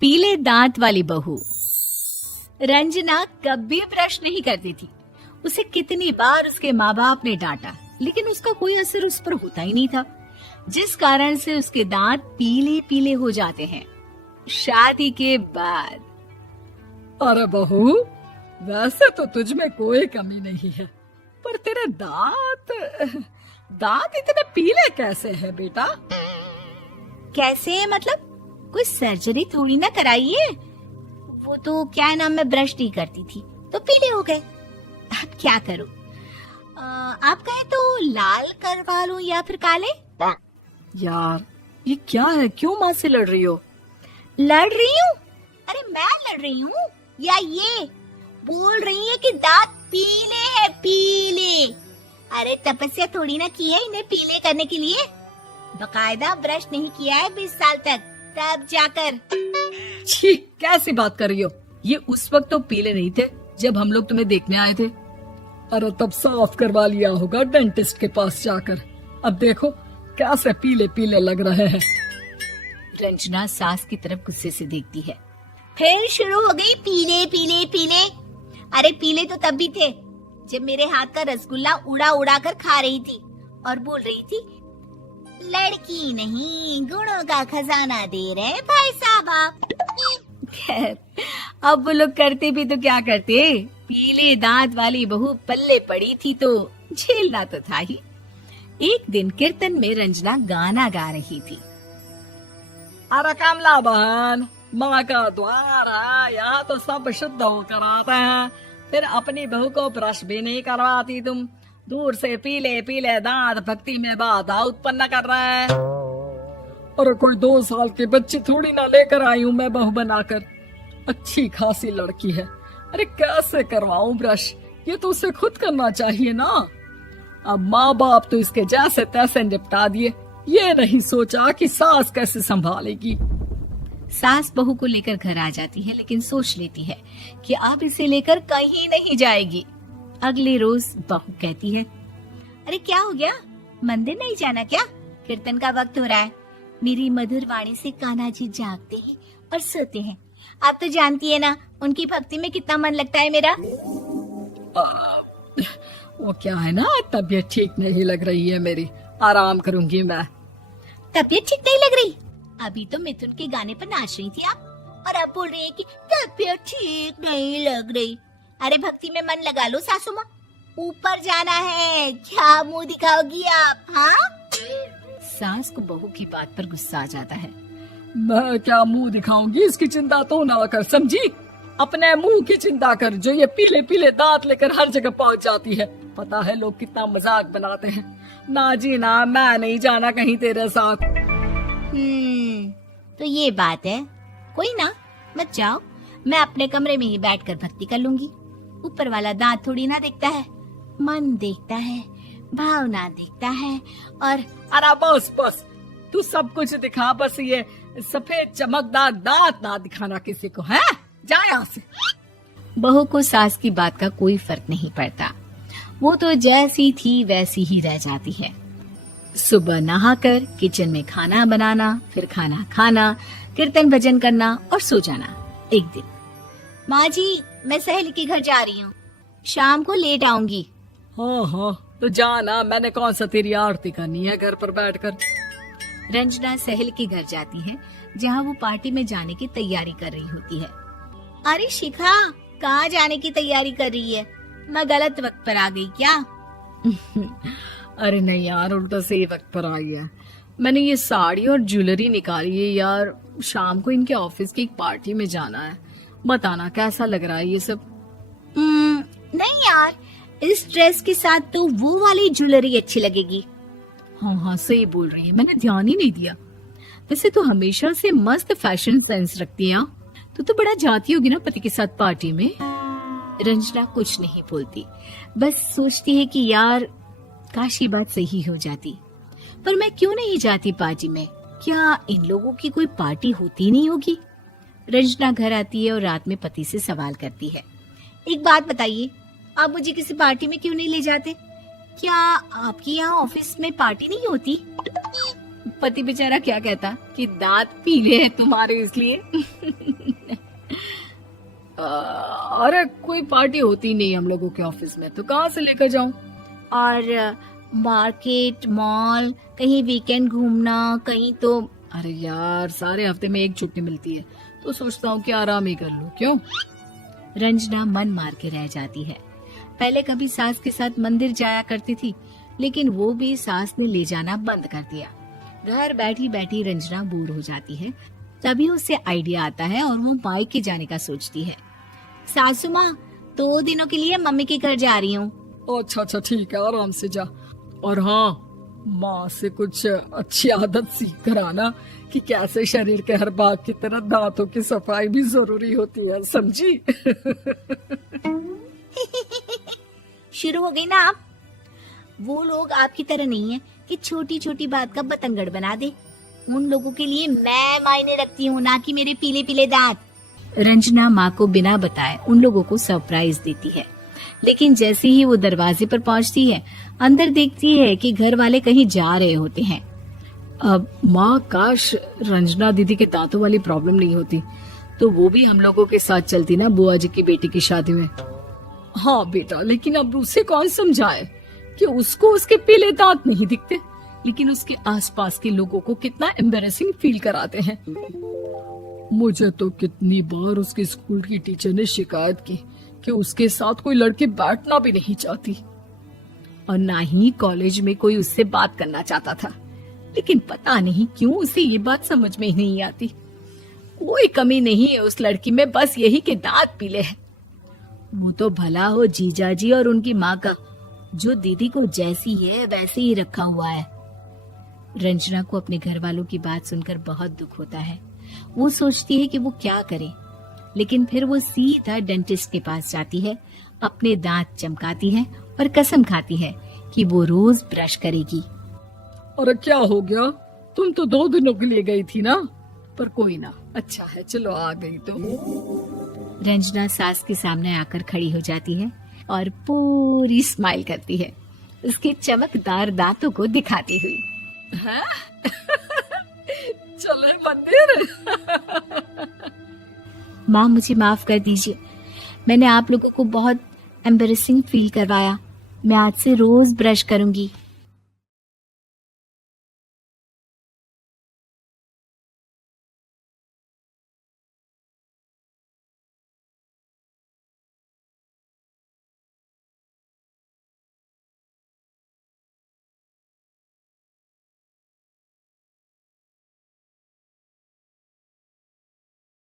पीले दांत वाली बहू। रंजना कभी ब्रश नहीं करती थी। उसे कितनी बार उसके माँ बाप ने डांटा, लेकिन उसका कोई असर उस पर होता ही नहीं था, जिस कारण से उसके दांत पीले पीले हो जाते हैं। शादी के बाद अरे बहू, वैसे तो तुझ में कोई कमी नहीं है, पर तेरे दांत इतने पीले कैसे हैं बेटा? कैसे मतलब? कोई सर्जरी थोड़ी ना कराइए। वो तो क्या नाम, मैं ब्रश नहीं करती थी तो पीले हो गए। अब क्या करूं? आप कहे तो लाल करवा लूं या फिर काले? यार ये क्या है, क्यों माँ से लड़ रही हो? लड़ रही हूँ? अरे मैं लड़ रही हूँ या ये बोल रही है कि दांत पीले हैं, पीले। अरे तपस्या थोड़ी ना की है इन्हें पीले करने के लिए। बकायदा ब्रश नहीं किया है 20 साल तक, तब जाकर। छी, कैसी बात कर रही हो? ये उस वक्त तो पीले नहीं थे जब हम लोग तुम्हें देखने आए थे। अरे तब साफ करवा लिया होगा डेंटिस्ट के पास जाकर। अब देखो कैसे पीले पीले लग रहे हैं। रंजना सास की तरफ गुस्से से देखती है। फिर शुरू हो गई पीले पीले पीले। अरे पीले तो तब भी थे जब मेरे हाथ का रसगुल्ला उड़ा उड़ा कर खा रही थी और बोल रही थी, लड़की नहीं गुणों का खजाना दे रहे भाई साहब आप। खैर, अब वो लोग करते भी तो क्या करते, पीले दांत वाली बहू पल्ले पड़ी थी तो झेलना तो था ही। एक दिन कीर्तन में रंजना गाना गा रही थी। अरे कमला बहन, माँ का द्वार है, यहाँ तो सब शुद्ध होकर आते हैं, फिर अपनी बहू को ब्रश भी नहीं करवाती तुम। दूर से पीले पीले दांत भक्ति में बाधा उत्पन्न कर रहे हैं। अरे कोई 2 साल के बच्चे थोड़ी ना लेकर आई हूँ मैं बहू बनाकर। अच्छी खासी लड़की है, अरे कैसे करवाऊं ब्रश? ये तो उसे खुद करना चाहिए ना। अब माँ बाप तो इसके जैसे तैसे निपटा दिए, ये नहीं सोचा कि सास कैसे संभालेगी। सास बहू को लेकर घर आ जाती है, लेकिन सोच लेती है कि अब इसे लेकर कहीं नहीं जाएगी। अगले रोज बहू कहती है, अरे क्या हो गया, मंदिर नहीं जाना क्या? कीर्तन का वक्त हो रहा है। मेरी मधुर वाणी से कान्हा जी जागते हैं और सोते हैं। आप तो जानती है ना उनकी भक्ति में कितना मन लगता है मेरा। वो क्या है ना, तबीयत ठीक नहीं लग रही है मेरी, आराम करूंगी मैं। तबीयत ठीक नहीं लग रही? अभी तो मिथुन के गाने पर नाच रही थी आप, और अब बोल रही है कि तबीयत ठीक नहीं लग रही। अरे भक्ति में मन लगा लो सासू माँ, ऊपर जाना है, क्या मुंह दिखाओगी आप? हाँ? सास को बहू की बात पर गुस्सा आ जाता है। मैं क्या मुंह दिखाऊंगी, इसकी चिंता तो ना कर, समझी? अपने मुंह की चिंता कर, जो ये पीले पीले दांत लेकर हर जगह पहुंच जाती है। पता है लोग कितना मजाक बनाते हैं। ना जी ना, मैं नहीं जाना कहीं तेरे साथ। तो ये बात है, कोई ना, मत जाओ, मैं अपने कमरे में ही बैठकर भक्ति कर लूंगी। ऊपर वाला दांत थोड़ी ना देखता है, मन देखता है, भावना देखता है। और अरे बस बस, तू सब कुछ दिखा, बस ये सफेद चमकदार दांत ना दिखाना किसी को, है? जा यहाँ से। बहू को सास की बात का कोई फर्क नहीं पड़ता, वो तो जैसी थी वैसी ही रह जाती है। सुबह नहाकर किचन में खाना बनाना, फिर खाना खाना, कीर्तन भजन करना और सो जाना। एक दिन, माँ जी मैं सहेली के घर जा रही हूँ, शाम को लेट आऊंगी। हाँ हाँ तो जाना, मैंने कौन सा तेरी आरती करनी है घर पर बैठकर। रंजना सहेली के घर जाती है, जहाँ वो पार्टी में जाने की तैयारी कर रही होती है। अरे शिखा, कहाँ जाने की तैयारी कर रही है? मैं गलत वक्त पर आ गई क्या? अरे नहीं यार, उल्टा सही वक्त पर आ गया। मैंने ये साड़ी और ज्वेलरी निकाली है यार, शाम को इनके ऑफिस की एक पार्टी में जाना है। बताना कैसा लग रहा है ये सब? नहीं यार, इस ड्रेस के साथ तो वो वाली ज्वेलरी अच्छी लगेगी। हाँ हाँ सही बोल रही है, मैंने ध्यान ही नहीं दिया। वैसे तो हमेशा से मस्त फैशन सेंस रखती है। तो बड़ा जाती होगी ना पति के साथ पार्टी में। रंजना कुछ नहीं बोलती, बस सोचती है कि यार काश ये बात सही हो जाती, पर मैं क्यों नहीं जाती पार्टी में? क्या इन लोगों की कोई पार्टी होती नहीं होगी? रंजना घर आती है और रात में पति से सवाल करती है, एक बात बताइए, आप मुझे किसी पार्टी में क्यों नहीं ले जाते? क्या आपकी यहाँ ऑफिस में पार्टी नहीं होती? पति बेचारा क्या कहता कि दांत पीले हैं तुम्हारे इसलिए। अरे कोई पार्टी होती नहीं हम लोगों के ऑफिस में, तो कहाँ से लेकर जाऊं? और मार्केट, मॉल, कहीं वीकेंड घूमना, कहीं तो। अरे यार, सारे हफ्ते में एक छुट्टी मिलती है, तो सोचता हूँ कि आराम ही कर लूं। क्यों? रंजना मन मार के रह जाती है। पहले कभी सास के साथ मंदिर जाया करती थी, लेकिन वो भी सास ने ले जाना बंद कर दिया। घर बैठी बैठी रंजना बोर हो जाती है। तभी उसे आइडिया आता है और वो मायके जाने का सोचती है। सासू माँ, 2 दिनों के लिए मम्मी के घर जा रही हूँ। अच्छा अच्छा, ठीक है, आराम से जा। और हाँ, माँ से कुछ अच्छी आदत सीख कर आना कि कैसे शरीर के हर भाग की तरह दांतों की सफाई भी जरूरी होती है, समझी? शुरू हो गई ना आप। वो लोग आपकी तरह नहीं है कि छोटी छोटी बात का बतंगड़ बना दे। उन लोगों के लिए मैं मायने रखती हूँ, ना कि मेरे पीले पीले दांत। रंजना माँ को बिना बताए उन लोगों को सरप्राइज देती है, लेकिन जैसे ही वो दरवाजे पर पहुंचती है, अंदर देखती है कि घर वाले कहीं जा रहे होते हैं। अब माँ, काश रंजना दीदी के दांतों वाली प्रॉब्लम नहीं होती, तो वो भी हम लोगों के साथ चलती ना बुआ जी की बेटी की शादी में। हाँ बेटा, लेकिन अब उसे कौन समझाए कि उसको उसके पीले दांत नहीं दिखते, लेकिन उसके आसपास के लोगों को कितना एम्बैरेसिंग फील कराते हैं। मुझे तो कितनी बार उसके स्कूल की टीचर ने शिकायत की कि उसके साथ कोई लड़की बैठना भी नहीं चाहती, और ना ही कॉलेज में कोई उससे बात करना चाहता था। लेकिन पता नहीं क्यों उसे ये बात समझ में ही नहीं आती। कोई कमी नहीं है उस लड़की में, बस यही कि दांत पीले हैं। वो तो भला हो जीजा जी और उनकी माँ का, जो दीदी को जैसी है वैसे ही रखा हुआ है। रंजना को अपने घर वालों की बात सुनकर बहुत दुख होता है। वो सोचती है कि वो क्या करे, लेकिन फिर वो सीधा डेंटिस्ट के पास जाती है, अपने दांत चमकाती है और कसम खाती है कि वो रोज ब्रश करेगी। अरे क्या हो गया? तुम तो 2 दिनों के लिए गई थी ना, पर कोई ना, अच्छा है, चलो आ गई तो। रंजना सास के सामने आकर खड़ी हो जाती है और पूरी स्माइल करती है, उसके चमकदार दांतों को दिखाती हुई। हैं? चले मंदिर। माँ, मुझे माफ कर दीजिए, मैंने आप लोगों को बहुत एम्बैरेसिंग फील करवाया। मैं आज से रोज ब्रश करूंगी।